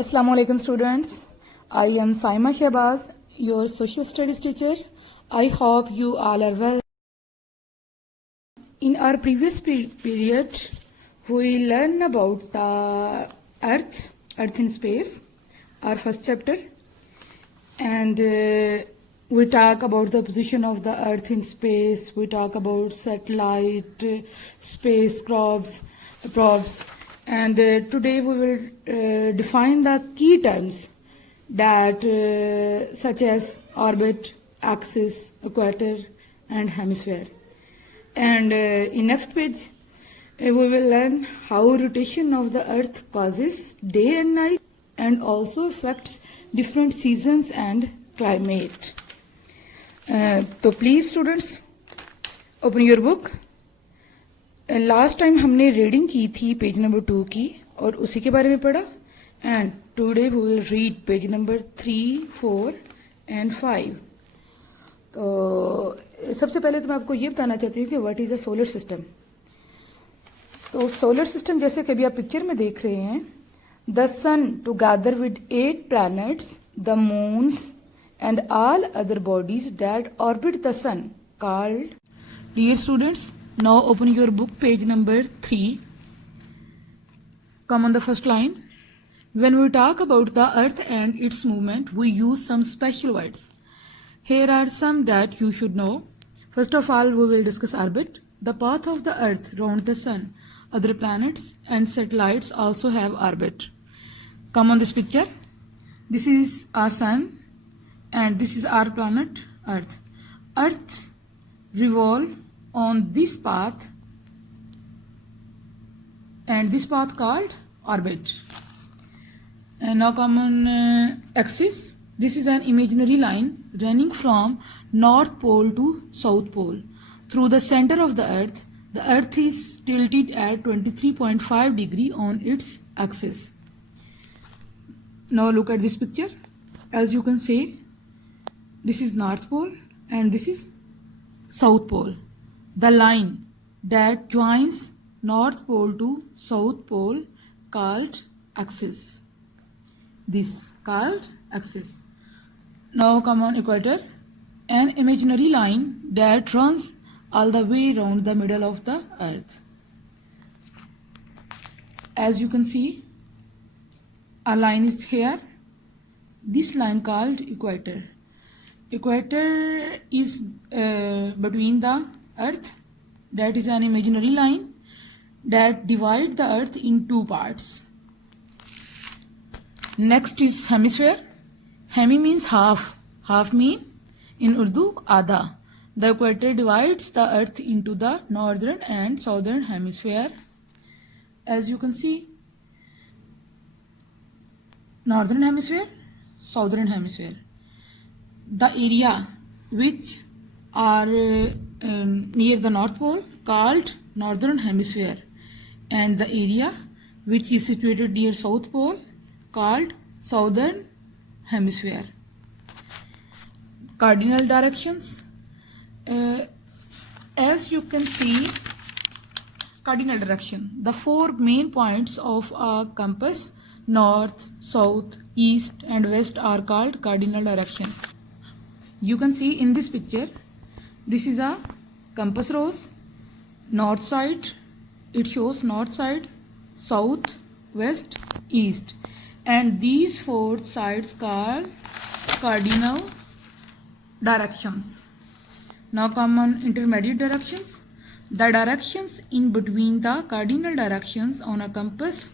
Assalamu alaikum students. I am Saima Shehbaz, your social studies teacher. I hope you all are well. In our previous period, we learned about the Earth in space, our first chapter. And we talk about the position of the Earth in space. We talk about satellite, space probes. And today we will define the key terms that such as orbit, axis, equator, and hemisphere. And in next page, we will learn how rotation of the Earth causes day and night and also affects different seasons and climate. So please students, open your book. Last time हमने reading की थी page number 2 की और उसी के बारे में पढ़ा. And today we will read page number 3, 4 and 5. तो सबसे पहले तो मैं आपको ये बताना चाहती हूँ कि what is a solar system. तो सोलर सिस्टम जैसे कभी आप पिक्चर में देख रहे हैं, the sun together with 8 planets, the moons and all other bodies that orbit the sun called. Dear students, now open your book, page number 3. Come on the first line. When we talk about the earth and its movement, we use some special words. Here are some that you should know. First of all, we will discuss orbit, the path of the earth round the sun. Other planets and satellites also have orbit. Come on this picture. This is our sun and this is our planet earth. Earth revolve on this path and this path called orbit. And now come on axis. This is an imaginary line running from north pole to south pole through the center of the earth is tilted at 23.5 degree on its axis. Now look at this picture. As you can see, this is north pole and this is south pole. The line that joins North Pole to South Pole called axis. This called axis. Now come on equator. An imaginary line that runs all the way around the middle of the earth. As you can see, a line is here. This line called equator. Equator is between the earth. That is an imaginary line that divides the earth in 2 parts. Next is hemisphere. Hemi means half. Half mean in Urdu Adha. The equator divides the earth into the northern and southern hemisphere. As you can see, northern hemisphere, southern hemisphere. The area which are near the North Pole called Northern Hemisphere, and the area which is situated near South Pole called Southern Hemisphere. Cardinal directions. As you can see, cardinal direction. The 4 main points of a compass, north, south, east and west, are called cardinal direction. You can see in this picture, this is a compass rose. North side, it shows north side, south, west, east, and these 4 sides called cardinal directions. Now come on intermediate directions. The directions in between the cardinal directions on a compass,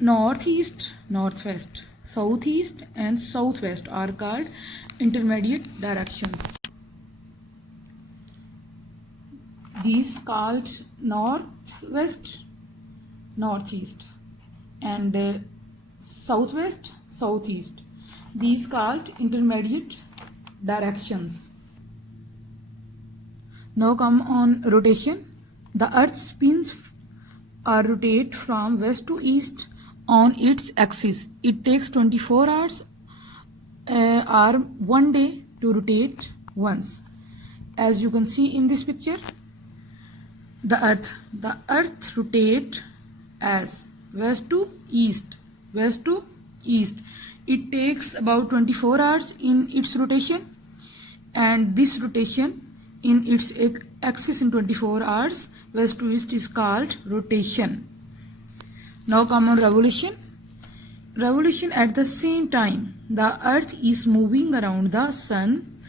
northeast, northwest, southeast and southwest, are called intermediate directions. These called northwest, northeast, and southwest, southeast. These called intermediate directions. Now come on rotation. The earth spins or rotate from west to east on its axis. It takes 24 hours or 1 day to rotate once. As you can see in this picture, the earth rotate as west to east, west to east. It takes about 24 hours in its rotation, and this rotation in its axis in 24 hours west to east is called rotation. Now come on revolution. Revolution at the same time the earth is moving around the sun.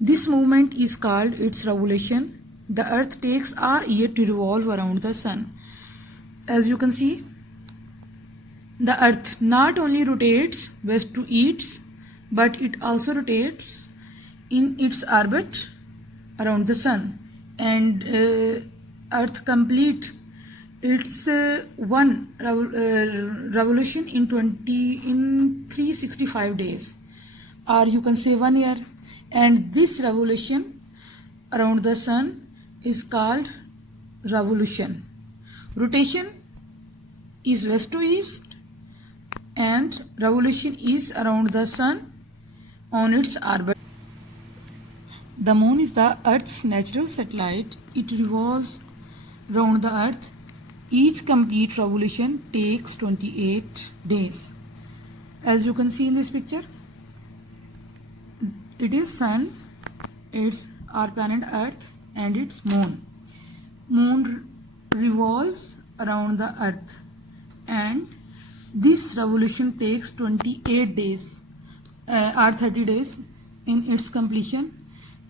This movement is called its revolution. The earth takes a year to revolve around the sun. As you can see, the earth not only rotates west to east, but it also rotates in its orbit around the sun, and earth complete its one revolution in 365 days, or you can say 1 year. And this revolution around the sun is called revolution. Rotation is west to east, and revolution is around the sun on its orbit. The moon is the earth's natural satellite. It revolves round the earth. Each complete revolution takes 28 days. As you can see in this picture, it is sun, it's our planet earth, and its moon. Moon revolves around the earth, and this revolution takes 28 days or 30 days in its completion.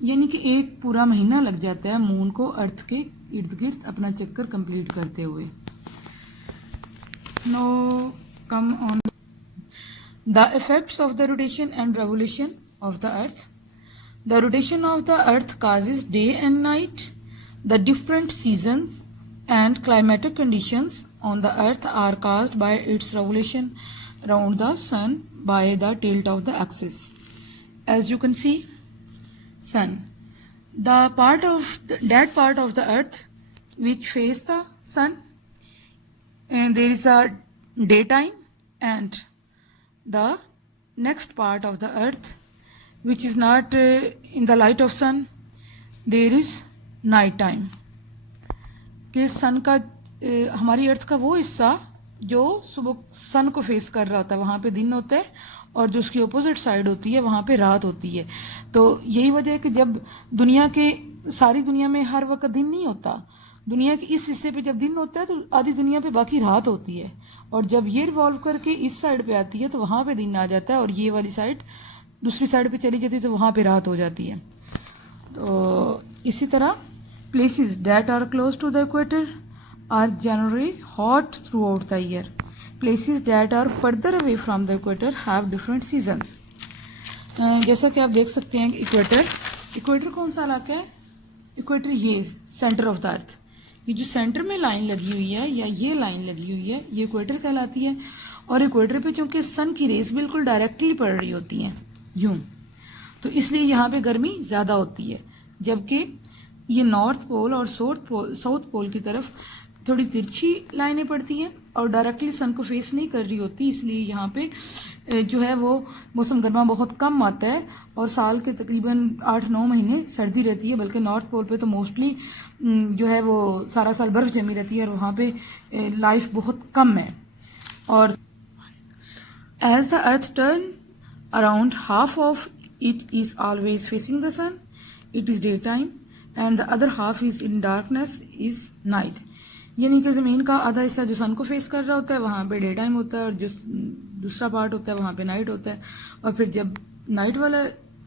यानी कि एक पूरा महीना लग जाता है moon को अर्थ के इर्द गिर्द अपना चक्कर कंप्लीट करते हुए. Now come on the effects of the rotation and revolution of the earth. The rotation of the earth causes day and night. The different seasons and climatic conditions on the earth are caused by its revolution around the sun by the tilt of the axis. As you can see, sun, the part of that part of the earth which face the sun, and there is a daytime, and the next part of the earth which is not in the light of sun, there is night time. कि सन का हमारी अर्थ का वो हिस्सा जो सुबह सन को face कर रहा होता है वहाँ पे दिन होता है, और जो उसकी अपोजिट साइड होती है वहाँ पे रात होती है. तो यही वजह है कि जब दुनिया के सारी दुनिया में हर वक्त दिन नहीं होता, दुनिया के इस हिस्से पे जब दिन होता है तो आधी दुनिया पे बाकी रात होती है, और जब ये रिवॉल्व करके इस साइड पे आती है तो वहाँ पे दिन आ जाता है, और ये वाली साइड दूसरी साइड पे चली जाती है तो वहाँ पे रात हो जाती है. तो इसी तरह places that are close to the equator are generally hot throughout the year. Places that are further away from the equator have different seasons. जैसा कि आप देख सकते हैं इक्वेटर कौन सा इलाका है? इक्वेटर ये सेंटर ऑफ द अर्थ, ये जो सेंटर में लाइन लगी हुई है या ये लाइन लगी हुई है ये इक्वेटर कहलाती है. और इक्वेटर पे चूंकि सन की रेस बिल्कुल डायरेक्टली पड़ रही होती हैं यूं, तो इसलिए यहाँ पे गर्मी ज़्यादा होती है, जबकि ये नॉर्थ पोल और साउथ पोल की तरफ थोड़ी तिरछी लाइनें पड़ती हैं और डायरेक्टली सन को फेस नहीं कर रही होती, इसलिए यहाँ पे जो है वो मौसम गर्मा बहुत कम आता है और साल के तकरीबन 8-9 महीने सर्दी रहती है. बल्कि नॉर्थ पोल पे तो मोस्टली जो है वो सारा साल बर्फ़ जमी रहती है और वहाँ पे लाइफ बहुत कम है. और as the earth turn around half of it is always facing the sun, it is day time, and the other half is in darkness is night. यानी कि ज़मीन का आधा हिस्सा जो सन को फेस कर रहा होता है वहाँ पे डे टाइम होता है, और जो दूसरा पार्ट होता है वहाँ पे नाइट होता है. और फिर जब नाइट वाला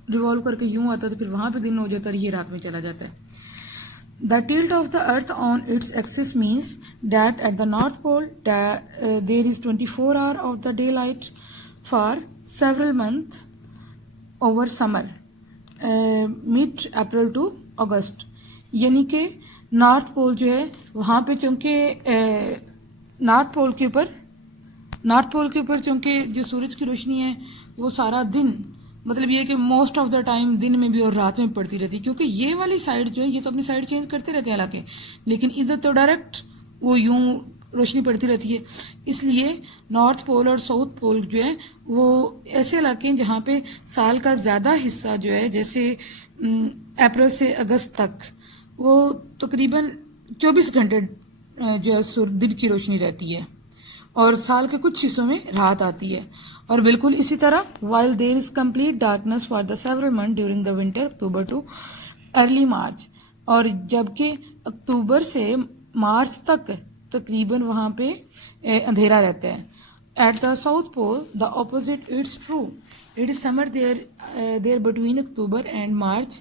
रिवॉल्व करके यूँ आता है तो फिर वहाँ पे दिन हो जाता है और ये रात में चला जाता है. The tilt of the earth on its axis means that at the north pole there is 24 hour of the daylight for several month over summer mid April to August. यानी कि नॉर्थ पोल जो है वहाँ पे चूँकि north pole के ऊपर चूँकि जो सूरज की रोशनी है वो सारा दिन, मतलब ये कि मोस्ट ऑफ द टाइम दिन में भी और रात में पड़ती रहती है, क्योंकि ये वाली साइड जो है ये तो अपनी साइड चेंज करते रहते हैं इलाके, लेकिन इधर तो डायरेक्ट वो यूं रोशनी पड़ती रहती है. इसलिए नॉर्थ पोल और साउथ पोल जो है वो ऐसे इलाके हैं जहाँ पे साल का ज़्यादा हिस्सा जो है, जैसे अप्रैल से अगस्त तक वो तकरीबन 24 घंटे जो है दिन की रोशनी रहती है, اور سال کے کچھ حصوں میں رات آتی ہے. اور بالکل اسی طرح while there is complete darkness for the several months during the winter October to early March, اور جبکہ اکتوبر سے مارچ تک تقریباً وہاں پہ اندھیرا رہتا ہے. At the South Pole, the opposite it's true. It is summer there between October and March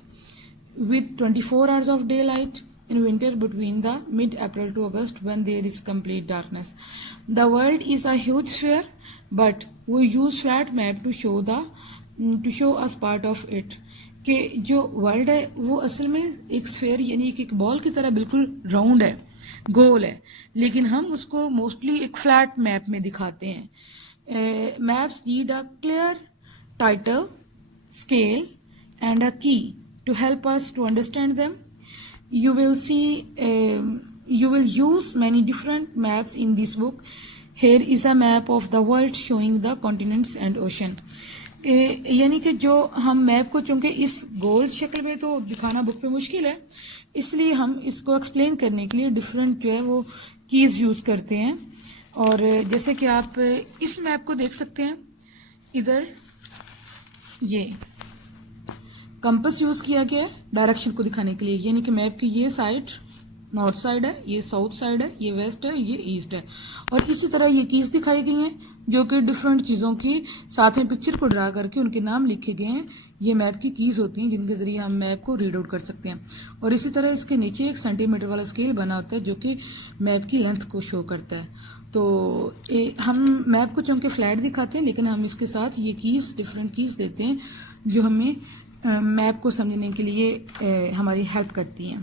with 24 hours of daylight. In winter between the mid-April to August when there is complete darkness. The world is a huge sphere, but we use flat map to show us part of it. کہ جو world ہے وہ اصل میں ایک sphere یعنی ایک بال کی طرح بالکل راؤنڈ ہے, گول ہے, لیکن ہم اس کو موسٹلی ایک فلیٹ میپ میں دکھاتے ہیں. Maps need a clear title, scale and a key to help us to understand them. You will use many different maps in this book. Here is a map of the world showing the continents and ocean. یعنی کہ جو ہم map کو چونکہ اس گول شکل میں تو دکھانا بک پہ مشکل ہے, اس لیے ہم اس کو ایکسپلین کرنے کے لیے ڈفرینٹ جو ہے وہ کیز یوز کرتے ہیں. اور جیسے کہ آپ اس میپ کو دیکھ سکتے ہیں, ادھر یہ کمپس یوز کیا گیا ہے ڈائریکشن کو دکھانے کے لیے, یعنی کہ میپ کی یہ سائڈ نارتھ سائڈ ہے, یہ ساؤتھ سائڈ ہے, یہ ویسٹ ہے, یہ ایسٹ ہے. اور اسی طرح یہ کیز دکھائی گئی ہیں جو کہ ڈفرینٹ چیزوں کی ساتھ میں پکچر کو ڈرا کر کے ان کے نام لکھے گئے ہیں. یہ میپ کی کیز ہوتی ہیں جن کے ذریعے ہم میپ کو ریڈ آؤٹ کر سکتے ہیں. اور اسی طرح اس کے نیچے ایک سینٹی میٹر والا اسکیل بنا ہوتا ہے جو کہ میپ کی لینتھ کو شو کرتا ہے. تو ہم میپ کو چونکہ فلیٹ دکھاتے ہیں لیکن ہم اس کے ساتھ یہ کیز ڈفرینٹ کیز دیتے ہیں جو ہمیں میپ کو سمجھنے کے لیے ہماری ہیلپ کرتی ہیں.